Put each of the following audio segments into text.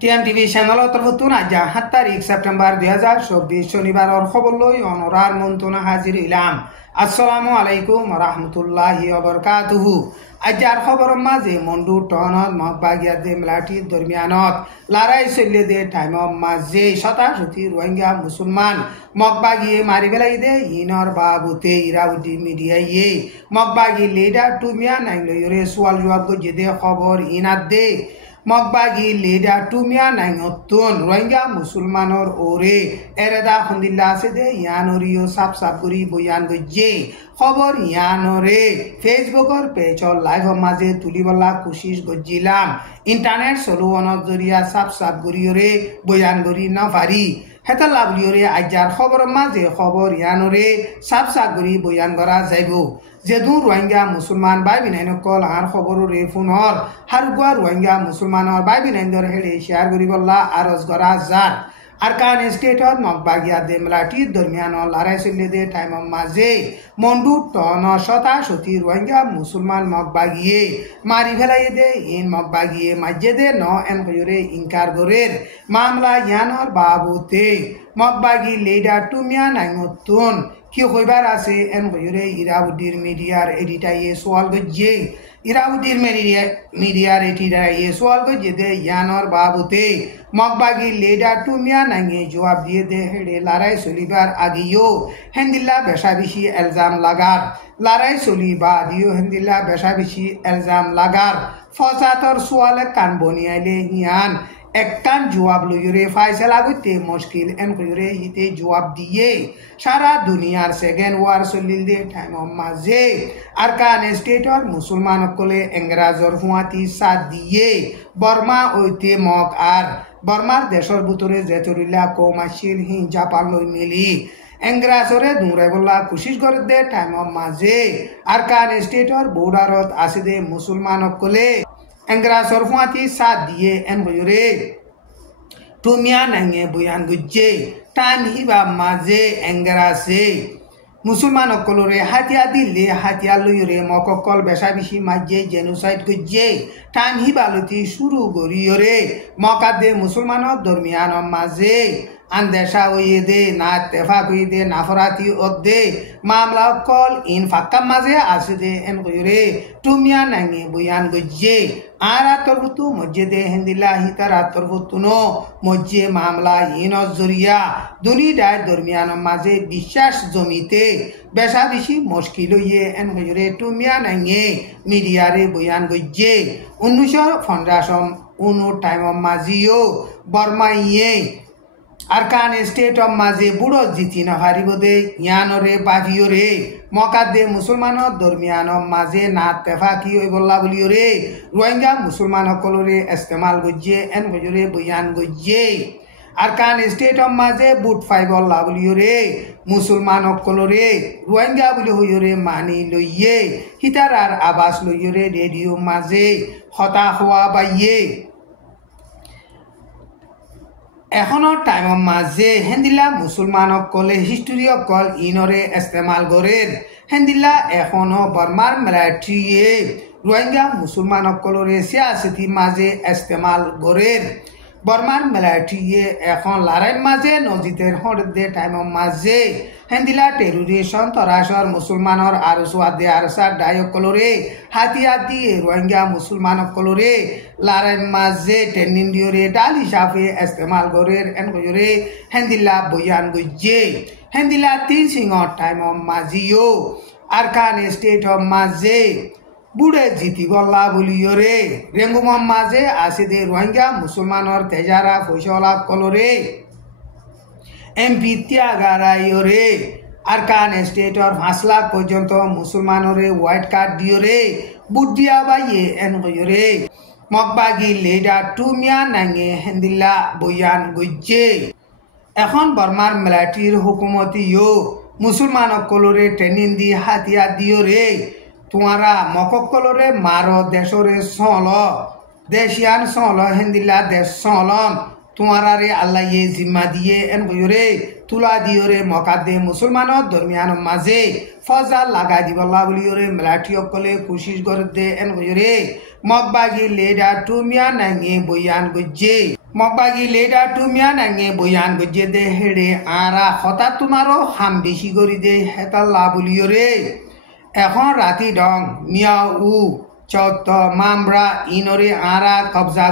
টিএমটিভি channel তরফতুন আজ 7 তারিখ September 2024 শনিবারের খবর লই অনরার মন্ত্রণা হাজির ইলাম। আসসালামু আলাইকুম রহমতুল্লাহি ওবরকাতুহু। আজর খবর মাঝে মন্ডু টনত মগবাগিয়াদে মেলাটির দরমিয়ানত লড়াই চলিয়ে দে টাইম মাঝে শতাশতি রোহিঙ্গা মুসলমান মগবাগিয়ে মারি বেলাই দে ইনর বাবুতে ইরাউদ্দিন মিডিয়াইয়ে মগবাগি লিডার টুমিয়া নাইলরে সোয়াল জবাব গজে দে খবর ইনাদ দে মগবাগি লিডার টুমিয়া নাইনতুন রোহিঙ্গা মুসলমানর ওরে এরেদা হন্দিল্লা আছে দে ইয়ানরিও সাপ সাপ করি বয়ান গজে খবর ইয়ানরে ফেসবুকর পেজর লাইভ মাঝে তুলিবলা কোশিশ গজিলাম ইন্টারনেট চলোয়ানোর জরিয়া সাপ সাপ করিওরে বয়ান করি না পারি হেতা লাভলিওরে আজার খবর মাঝে খবর ইয়ানরে সাপ সাপ করি বয়ান করা যাইব যেদু রোহিঙ্গা মুসলমান বাই বিনাইনকল আর খবররে ফোনর হারগুয়া রোহিঙ্গা মুসলমানর বাই বিনাইন্দর হেলে শেয়ার করিবল্লা আরজ করা যার আরকান স্টেটত মগবাগিয়া দে মেলাটির দরমিয়ান লড়াই চলিয়ে দে টাইম মাঝে মন্ডু টন শতাশতি রোহিঙ্গা মুসলমান মগবাগিয়ে মারি ফেলাই দে ইন মগবাগিয়ে মাঝে দে ন এন কয়রে ইনকার গরের মামলা ইয়ানর বাবুতে মগবাগি লিডার টুমিয়া নাইনতুন কি কইবার আছে এন কয়রে ইরাউদ্দিন মিডিয়ার এডিটাইয়ে সোয়াল গজে ইরাউদ্দিন মিডিয়ার এডিটাইয়ে সোয়াল গজে দে ইয়ানর বাবুতে মগবাগি লিডার টুমিয়া নাইয়ে জবাব দিয়ে দে হেডে লড়াই চলিবার আগিও হেন্দিল্লা বেশা বেশি এলজাম লাগার লড়াই চলিবা দিও হেন্দিল্লা বেশা বেশি এলজাম লাগার ফসাতর সোয়ালে কান বনিয়াইলে হিয়ান একটান জবাব লইরে ফাইসলা করতে মুশকিল এন কইরে হিতে জবাব দিয়ে সারা দুনিয়ার সেকেন্ড ওয়ার চলিল দে টাইম মাঝে আরকান স্টেটর মুসলমান সকলে ইংরাজর হুয়াতি সাথ দিয়ে বর্মা ঐতে মগ আর বর্মার দেশর ভিতরে যেতরিলা কম আসিল হি জাপান লই মিলি ইংরাজরে দৌড়াইবলা কোশিশ করে দে টাইম মাঝে আরকান স্টেটর বর্ডারত আছে দে মুসলমান সকলে ইংরাজর হুয়াতি সাথ দিয়ে এন কইরে টুমিয়া নাইয়ে বয়ান গুজে টাইম হিবা মাঝে ইংরাজে মুসলমান সকলরে হাতিয়া দিলে হাতিয়া লইরে মককল বেশা বেশি মাঝে জেনোসাইড গুজে টাইম হিবালতি শুরু করিয়রে মকাদে মুসলমানের দরমিয়ান মাঝে আন্দেশা হইয়ে দে না তেফাক হইয়ে দে নাফরাতি দে মামলা কল ইন ফাক্কা মাঝে আসে দে এন কইরে টুমিয়া নাইয়ে বয়ান গজে আর আতরবতু মসজিদে হেন্দিল্লা হিতার আতরবতুনো মসজে মামলা ইন জরিয়া দুনি ডায় দরমিয়ান মাঝে বিশ্বাস জমিতে বেশা বেশি মুশকিল হইয়ে এন কইরে টুমিয়া নাইয়ে মিডিয়ারে বয়ান গজে 1915 টাইম মাঝিও বর্মাইয়ে আরকান স্টেট মাঝে বুড়ো জিতি না হারিব দে ইয়ানরে বাভিওরে মকাদে মুসলমানের দরমিয়ান মাঝে না তেফাকি ওই বল্লা বলিওরে রোহিঙ্গা মুসলমান সকলরে ইস্তেমাল গজে এন গজরে বয়ান গজে আরকান স্টেট মাঝে বুট ফাই বল্লা বলিওরে মুসলমান সকলরে রোহিঙ্গা বলি হইরে মানি লইয়ে হিতার আর আবাস লইরে রেডিও মাঝে হতা হওয়া বাইয়ে এখনো টাইম মাঝে হেন্দিল্লা মুসলমান সকলে হিস্টোরি অকল ইনরে ইস্তেমাল গরের হেন্দিল্লা এখনো বর্মার মিলিটারিয়ে রোহিঙ্গা মুসলমান সকলরে সিয়াসতি মাঝে ইস্তেমাল গরের বর্মার মিলিটারিয়ে এখন লড়াই মাঝে নজিতের হরদে টাইম মাঝে হেন্দিলা টেরোরিশন তরাসর মুসলমানর আর সোয়াদে আরসার ডায়কলরে হাতিয়া দিয়ে রোহিঙ্গা মুসলমান সকলরে লড়াই মাঝে ট্রেনিং দিওরে ডাল হিসাবে ইস্তেমাল গরের এন কইরে হেন্দিলা বয়ান গজে হেন্দিলা 3 সিংহর টাইম মাঝিও আরকান স্টেট মাঝে বুড়ে জিতি বল্লা বলিওরে রেঙ্গুম মাঝে আসে দে রোহিঙ্গা মুসলমানর তেজারা ফৈসলা কলরে এমপি ত্যাগারাইরে আরকান স্টেটর 5 লাখ পর্যন্ত মুসলমানরে হোয়াইট কার্ড দিওরে বুট দিয়া বাইয়ে এন কইরে মগবাগি লিডার টুমিয়া নাইয়ে হেন্দিল্লা বয়ান গজে এখন বর্মার মিলিটারির হুকুমতিও মুসলমান সকলরে ট্রেনিং দি হাতিয়া দিওরে তোমারা মককলরে মারো দেশরে সল দেশিয়ান সল হেন্দিল্লা দেশ সলন তোমারা রে আল্লাহ ইয়ে জিম্মা দিয়ে এন কইরে তুলা দিওরে মকাদে মুসলমানের দরমিয়ান মাঝে ফজা লাগাই দিবল্লা বলিওরে মিলিটারি সকলে কোশিশ করে দে এন কইরে মগবাগি লিডার টুমিয়া নাইয়ে বয়ান গজে মগবাগি লেডা টুমিয়া নাঙে বয়ান গজে দে হেড়ে আরা হঠাৎ তোমারও হাম বেশি করি দে হেতাল্লা বলিও রে এখন রাতি ডং মিয়া উ চত মামরা ইনরে আরা কবজা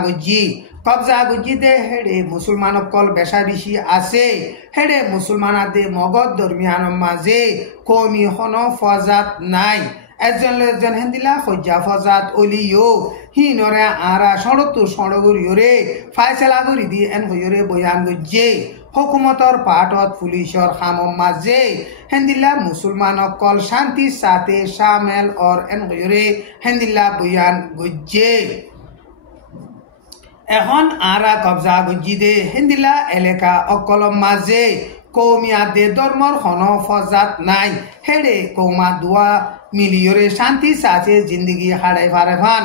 গজ্জি দে হেড়ে মুসলমান অকল বেশা বেশি আছে হেড়ে মুসলমানাদে মগদ দরমিয়ান মাঝে কমি হন ফজাত নাই একজন হেন্দিলা সজ্জা ফজাত অলিও হিনরে আরা সড়গরিয়রে ফাইসলা করি দি এন হইরে বয়ান গজ্জে হুকুমতর পাটত পুলিশর খামম মাঝে হেন্দিলা মুসলমান অকল শান্তির সাথে শামেল অর এন হইরে হেন্দিলা বয়ান গজ্জে এখন আরা কবজা গজ্জি দে হেন্দিলা এলাকা অকলম মাঝে কৌমিয়াদে ধর্মর হন ফজাত নাই হেড়ে কৌমা দুয়া মিলিয়রে শান্তি সাথে জিন্দগি হাড়াই ফারেফান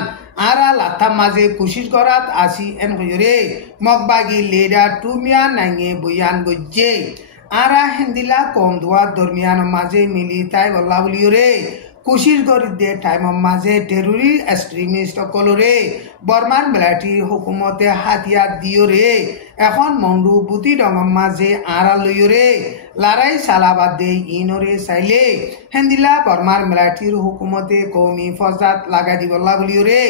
আরা লাথাম মাঝে কুশিস করাত আসি এন হইরে মগবাগি লেডা টুমিয়া নাঙে বয়ান গজ্জে আরা হেন্দিলা কম দুয়া দরমিয়ান মাঝে মিলি তাই বল্লা বলিয়রে কুশিস করি দে টাইম মাঝে টেরোরি এক্সট্রিমিস্ট সকলরে বর্মার মিলিটারি হুকুমতে হাতিয়ার দিও রে এখন মন্ডু বুতি ডঙম মাঝে আড়া লইও রে লড়াই সালাবাদ দে ইনরে চাইলে হেন্দিলা বর্মার মিলিটারির হুকুমতে কৌমি ফজাত লাগাই দিবল্লা বলিও রে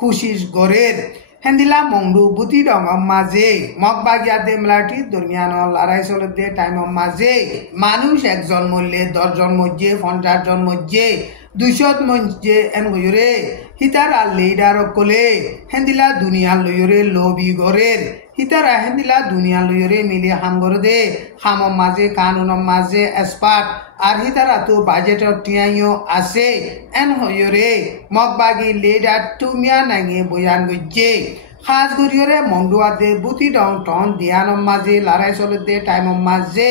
কুশিস গড়ের হেন্দিলা মংডু বুতি ডঙম মাঝে মগবাগিয়া দে মিলিটারির দরমিয়ান লড়াই চলে দে টাইম মাঝে মানুষ একজন মরলে 10 জন মজ্জে 50 জন মজ্জে 200 মঞ্জে এন হইরে হিতারা লেডার কলে হেন্দিলা দুনিয়া লইরে লবি গরের হিতারা হেন্দিলা দুনিয়া লইরে মিলি হাম গরে দে হামম মাঝে কানুন মাঝে এক্সপার্ট আর হিতারা তো বাজেটর টিয়াইও আছে এন হইরে মগবাগি লেডার টুমিয়া নাঙে বয়ান গজ্জে খাস গরিয়রে মন্ডুয়াদে বুতি ডং টন দিয়ানম মাঝে লড়াই চলে দে টাইম মাঝে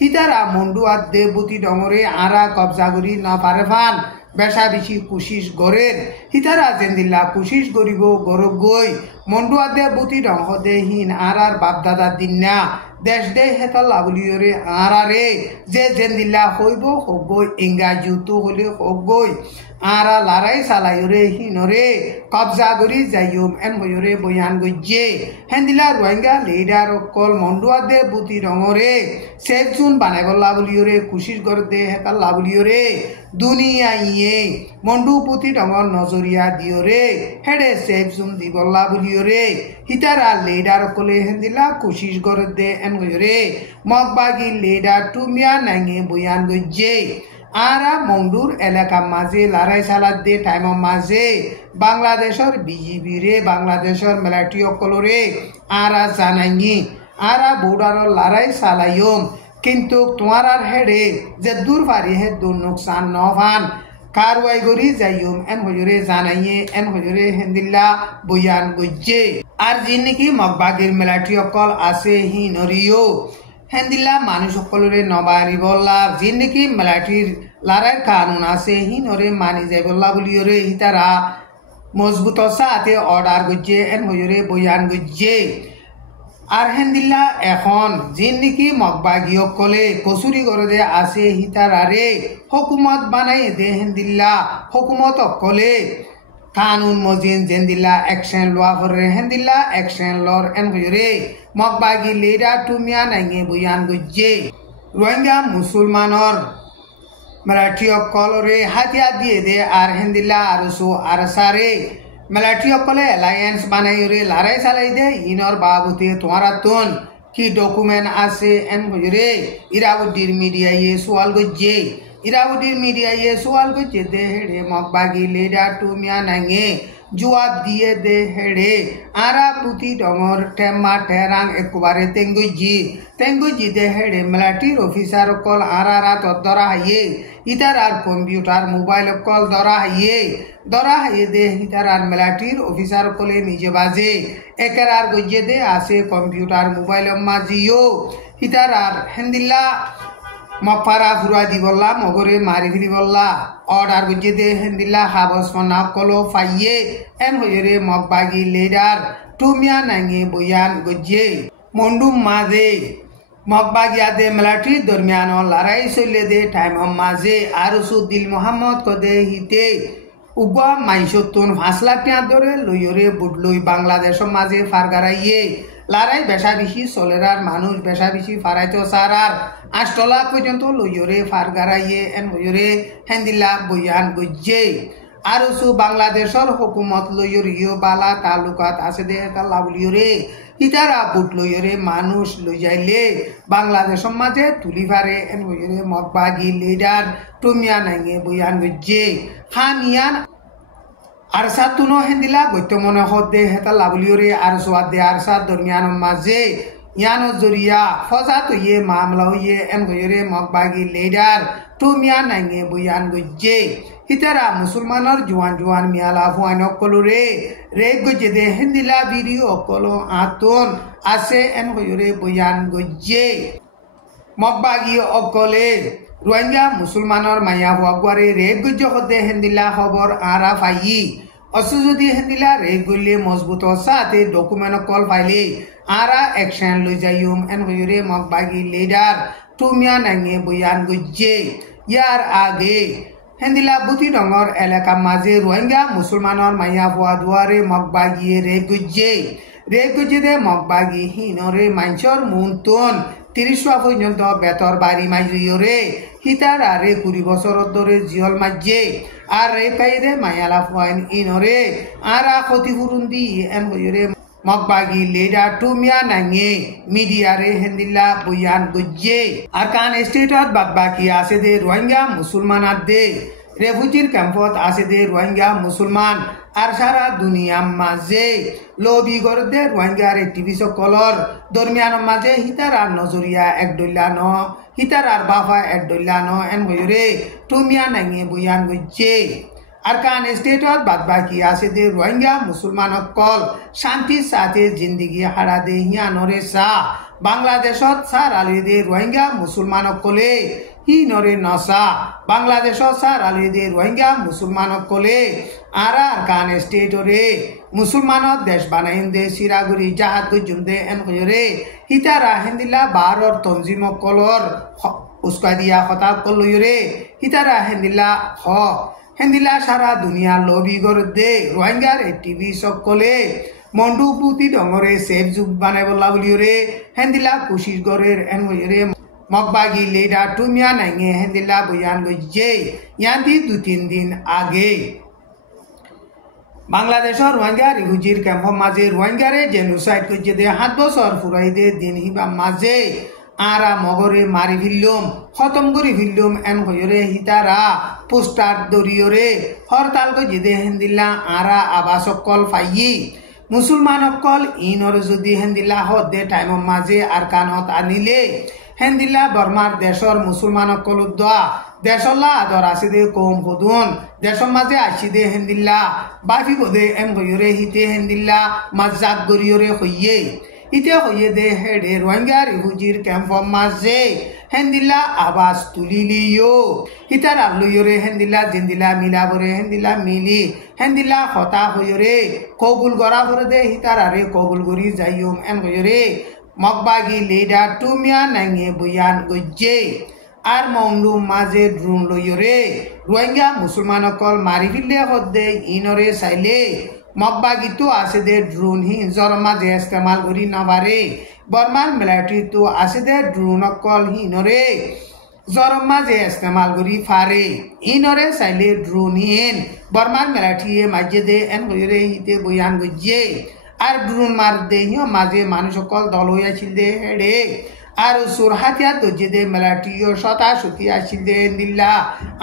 হিতারা মন্ডুয়াদে বুতি ডঙরে আরা কবজা করি না পারে ফান বেশা বেশি কুশিস গড়ের হিতারা জেন্দিল্লা কুশিস গরিব গরব গই মন্ডুয়াদে বুতি ডং হদে হিন আরার বাপদাদা দিন্না দেশ দে হেতাল্লা বলিয়রে আরারে যে জেন্দিল্লা হইব হগ ইংরাজি তো হলে হগই আরা লড়াই চালাইরে হিনরে কবজা করি যাইম এন হইরে বয়ান গজ্জে হেন্দিলা রোহিঙ্গা লেডার কল মন্ডুয়াদে বুতি রঙরে সেফ জোন বানাই বল্লা বলিয়রে কুশিস গড় দে হেতাল্লা বলিয়রে দুনিয়া ইয়ে মন্ডু পুতি ডঙর নজরিয়া দিয়রে হেডে সেফ জোন দি বল্লা বলিয়রে হিতারা লেডার কলে হেন্দিলা কুশিস গড় দে এন হইরে মগবাগি লেডার টুমিয়া নাঙে বয়ান গজ্জে আরা মংডুর এলাকা মাঝে লড়াই চালাত দে টাইম মাঝে বাংলাদেশের বিজিবি রে বাংলাদেশের মিলিটারি অকলরে আরা জানাইনি আরা বর্ডার লড়াই চালাইম কিন্তু তোমার আর হেডে যে দূর পারি হে দূর নোকসান নভান কারওয়াই করি যাইম এন হজরে জানাইয়ে এন হজরে হেন্দিল্লা বয়ান গজ্জে আর যি নাকি মগবাগির মিলিটারি অকল আছে হি নরিও হেন্দিল্লা মানুষ সকলরে নবারি বল্লা যি নাকি মিলিটারির লড়াইয়ের কানুন আছে হি নরে মানি যাই বল্লা বলিওরে হিতারা মজবুত সাথে অর্ডার গজ্জে এন হজরে বয়ান গজ্জে আর হেন্দিল্লা এখন যি নাকি মগবাগি অকলে কচুরি করে দে আছে হিতারারে হুকুমত বানাই দে হেন্দিল্লা হুকুমত অকলে কানুন মজিন জেন্দিল্লা অ্যাকশন লওয়া করে হেন্দিল্লা অ্যাকশন লর এন হইরে মগবাগি লেডা টুমিয়া নাঙে বয়ান গজ্জে রোহিঙ্গা মুসলমানর মিলিটারি অকলরে হাতিয়ার দিয়ে দে আর হেন্দিল্লা আর সো আর সারে মিলিটারি অকলে অ্যালায়েন্স বানাই রে লড়াই চালাই দে ইনর বাবুতে তোমারা তুন কি ডকুমেন্ট আছে এন হইরে ইরাউদ্দিন মিডিয়ায়ে সওয়াল গজ্জে ইরাউদ্দিন মিডিয়ায়ে সওয়াল গজ্জে দে হেড়ে মগবাগি লেডা টুমিয়া নাঙে জবাব দিয়ে দে হেড়ে আরা পুতি ডঙর টেম্মা টেরাং একবারে তেঙ্গুজি দে হেড়ে মিলিটারি অফিসার কল আরা রাত ধরা হাইয়ে ইতার আর কম্পিউটার মোবাইল কল ধরা হাইয়ে দে ইতার আর মিলিটারির অফিসার কলে নিজে বাজে একের আর গজ্জে দে আছে কম্পিউটার মোবাইল মাজিও ইতার আর হেন্দিল্লা মগফারা ফুরা দি বললা মগরে মারি ফিরি বললা অর্ডার গজ্জে দে হেন্দিল্লা হাবস ফনা কলো ফাইয়ে এন হইরে মগবাগি লেডার টুমিয়া নাঙে বয়ান গজ্জে মন্ডুম মাঝে মগবাগিয়া দে মিলিটারি দরমিয়ান লড়াই চলে দে টাইম মাঝে আর দিল মোহাম্মদ কদে হিতে উবা মাইশতুন 5 লাখ টাকা ধরে লইরে বুডলই বাংলাদেশের মাঝে ফারগারাইয়ে লারাই বেশা বেশি চলেরার মানুষ বেশা বেশি ফারাইতো সারার আষ্টলা পর্যন্ত লইয়রে ফারগারাইয়ে এন হইরে হেন্দিলা বয়ান গজ্জে আর বাংলাদেশের হুকুমত লইয়রিও বালা তালুকাত আছে দে লাউলিয়রে ইতারা বুট লইয়রে মানুষ লই যাইলে বাংলাদেশের মাঝে তুলি ফারে এন হইরে মগবাগি লিডার টুমিয়া নাইগে বয়ান গজ্জে খামিয়ান আরসা তুনো হেন্দিলা গত্য মনে হদে হেতা লাবলিয়রে আর সোয়াদ দে আরসা দরমিয়ান মাঝে ইয়ানো জরিয়া ফজা তো ইয়ে মামলা হইয়ে এন হইরে মগবাগি লিডার টুমিয়া নাইগে বয়ান গজ্জে হিতারা মুসলমানর জোয়ান জোয়ান মিয়ালা ফুয়ান অকলরে রে গজ্জে দে হেন্দিলা ভিডিও অকলো আতন আছে এন হইরে বয়ান গজ্জে মগবাগি অকলে রোহিঙ্গা মুসলমানর মায়া হওয়ারে রে গজ্জ হদে হেন্দিলা খবর আরা ফাই অসু যদি হেন্দিলা রে গলে মজবুত সাথে ডকুমেন্ট কল ফাইলে আরা অ্যাকশন লই যাইম এন হইরে মগবাগি লিডার টুমিয়া নাইগে বয়ান গজ্জে ইয়ার আগে হেন্দিলা বুতি ডঙর এলাকা মাঝে রোহিঙ্গা মুসলমানর মাইয়া ফুয়া দুয়ারে মগবাগিয়ে রে গজ্জে দে মগবাগি হিনরে মাঞ্চর মুন্তন 30 পর্যন্ত বেতর বাড়ি মাইজরে হিতার আরে 20 বছর ধরে জিয়ল মাঝে আর রে কাইরে মায়ালা ফুয়াইন ইনরে আরা ক্ষতিপূরণ দি এন হইরে মগবাগি লিডার টুমিয়া নাইগে মিডিয়ারে হেন্দিলা বয়ান গজ্জে আর কান স্টেটত বাকি আছে দে রোহিঙ্গা মুসলমান দে রেফুজির ক্যাম্পত আছে দে রোহিঙ্গা মুসলমান আর সারা দুনিয়া মাঝে লবি গরদে রোহিঙ্গার টিভি সকলর দরমিয়ান মাঝে হিতার আর নজরিয়া এক ডল্লা ন হিতার আর বাফা এক ডল্লা ন এন হইরে টুমিয়া নাইগে বয়ান গজ্জে আর কান স্টেটত বাকি আছে দে রোহিঙ্গা মুসলমান কল শান্তির সাথে জিন্দগি হারা দে হিয়ানরে সা বাংলাদেশত সার আলি দে রোহিঙ্গা মুসলমান কলে হি নরে নসা বাংলাদেশত সার আলি দে রোহিঙ্গা মুসলমান কলে আর কান স্টেটরে মুসলমানত দেশ বানাইন দে সিরাগুড়ি জাহাদ গুজুম দে এন হইরে হিতারা হেন্দিলা বারর তঞ্জিম কলর উস্কা দিয়া হতা কলইরে হিতারা হেন্দিলা হ হেন্দিলা সারা দুনিয়া লবি গরদে রোহিঙ্গার টিভি সকলে মন্ডু পুতি ডঙরে সেফ যুগ বানাই বলা বলিওরে হেন্দিলা কোশিশ গরের এন হইরে মগবাগি লিডার টুমিয়া নাইগে হেন্দিলা বয়ান গজ্জে ইয়ান্তি 2-3 দিন আগে বাংলাদেশের রোহিঙ্গা রিফিউজির ক্যাম্পর মাঝে রোহিঙ্গারে জেনোসাইড করছে দে 7 বছর ফুরাই দে দিন হিবা মাঝে আরা মগরে মারি ফিল্লুম খতম করে ফিল্লুম এন হইরে হিতারা পোস্টার দরিয়রে হরতাল করছে দে হেন্দিলা আরা আবাস কল ফাইয়ি মুসলমান কল ইনর যদি হেন্দিলা হদে টাইম মাঝে আর কানত আনিলে হেন্দিলা বর্মার দেশর মুসলমান কল দোয়া দেশলা আদর আসি দে কম হদুন দেশর মাঝে আসি দে হেন্দিল্লা বাফি বদে এম হইরে হিতে হেন্দিল্লা মাজাক গরিয়রে হইয়ে ইতে হইয়ে দে হেডে রোহিঙ্গা রিফিউজির ক্যাম্পর মাঝে হেন্দিল্লা আবাস তুলিলিও ইতার আলুয়রে হেন্দিল্লা জিন্দিলা মিলাবরে হেন্দিল্লা মিলি হেন্দিল্লা হতা হইরে কবুল গড়া ভরে দে হিতার আরে কবুল গড়ি যাইম এন হইরে মগবাগি লিডার টুমিয়া নাইগে বয়ান গজ্জে আর মংলু মাঝে ড্রোন লইরে রোহিঙ্গা মুসলমান কল মারি ফিরলে হদে ইনরে চাইলে মগবাগি তো আছে দে ড্রোন হিজর মাঝে ইস্তেমাল করি নাবারে বর্মার মিলিটারি তো আছে দে ড্রোন কল হিনরে জরম মাঝে ইস্তেমাল করি ফারে ইনরে চাইলে ড্রোন হিন বর্মার মিলিটারি মাঝে দে এন হইরে হিতে বয়ান গজ্জে আর ড্রোন মার দে হিও মাঝে মানুষ সকল দল হইয়াছিল দে হেডে আর সুরহাতিয়া দজ্জে দে মিলিটারিও শতাশতি আসিল দে দিল্লা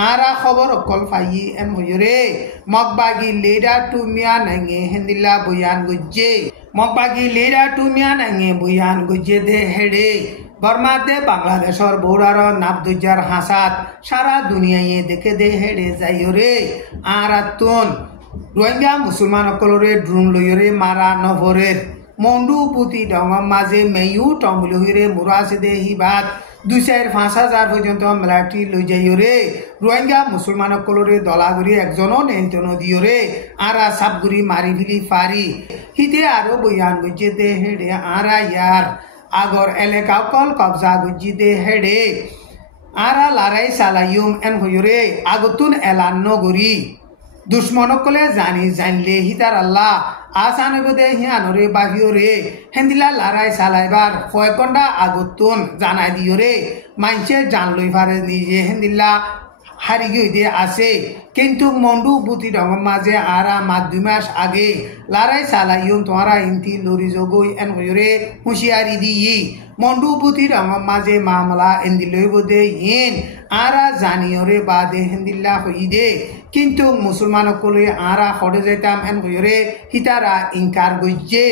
আরা খবর অকল ফাই এন হইরে মগবাগি লিডার টুমিয়া নাইগে হেন্দিল্লা বয়ান গজ্জে মগবাগি লিডার টুমিয়া নাইগে বয়ান গজ্জে দে হেডে বর্মা দে বাংলাদেশর বৌরার নাবদুজার হাসাত সারা দুনিয়ায় দেখে দে হেডে যাইরে আর তুন রোহিঙ্গা মুসলমান সকলরে ড্রোন লইরে মারা নভরের মন্ডু পুতি ডঙর মাঝে মেয়ু টম্বুলহিরে মুরাসে দে হিবাত 2-5,000 পর্যন্ত মিলিটারি লই যাইরে রোহিঙ্গা মুসলমান সকলরে দলাগুড়ি একজনও নিয়ন্ত্রণ দিয়রে আরা সাবগুড়ি মারি ফিলি ফারি হিতে আরো বয়ান গজ্জে দে হেডে আরা ইয়ার আগর এলাকা কল কবজা গজ্জি দে হেডে আরা লারাই সালাইম এন হইরে আগতুন এলান নগরী দুশ্মনকলে জানলে হিতার আল্লাহ আসানবদে হিয়ানরে বাহিওরে হেন্দিলা লড়াই চালাইবার কয়েক ঘন্টা আগতুন জানাই দিওরে মানুষে জানলই পারে নিজে হেন্দিল্লা হারি গিয়ে আছে কিন্তু মন্ডু বুতি রঙ মাঝে আরা মাস 2 মাস আগে লড়াই চালাইম তোমারা ইন্তি লরি জগই এন হইরে হুঁশিয়ারি দিয়ে মন্ডু বুতি রঙ মাঝে মামলা এন্দিলই বোধে ইন আরা জানিওরে বাদে হেন্দিল্লা হই দে কিন্তু মুসলমান কলে আরা হড়ে যাইতাম এন হইরে হিতারা ইনকার গইছে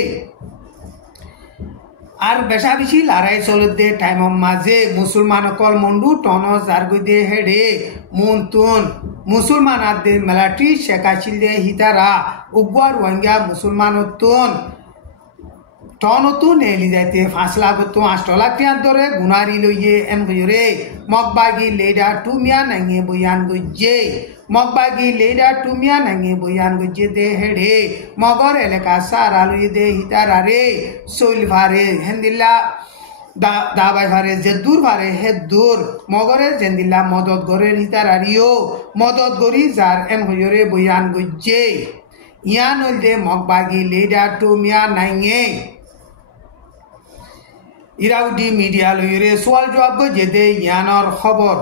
আর বেশা বেশি লড়াই চলতে টাইম মাঝে মুসলমান কল মন্ডু টন জারগুদে হেডে মুনতুন মুসলমান আদে মিলিটারি শেখাছিল দে হিতারা উগওয়ার ওয়াঙ্গা মুসলমান তুন টনতুন এলি যাইতে 5 লাখ তো 8 লাখ টিয়া ধরে গুনারি লইয়ে এন হইরে মগবাগি লেডা টুমিয়া নাঙ্গে বয়ান গইছে মগবাগি লেডা টুমিয়া নাঙ্গে বয়ান গইছে দে হেডে মগর এলাকা সারা লই দে হিতারা রে সোল ভারে হেন্দিল্লা দাবাই ভারে যে দূর ভারে হে দূর মগরে জেন্দিল্লা মদত গরের হিতারা রিও মদত গরি যার এন হইরে বয়ান গইছে ইয়ান দে মগবাগি লেডা টুমিয়া নাঙ্গে ইরাউডি মিডিয়া লইরে সোয়াল জবাব গইছে দে ইয়ানর খবর।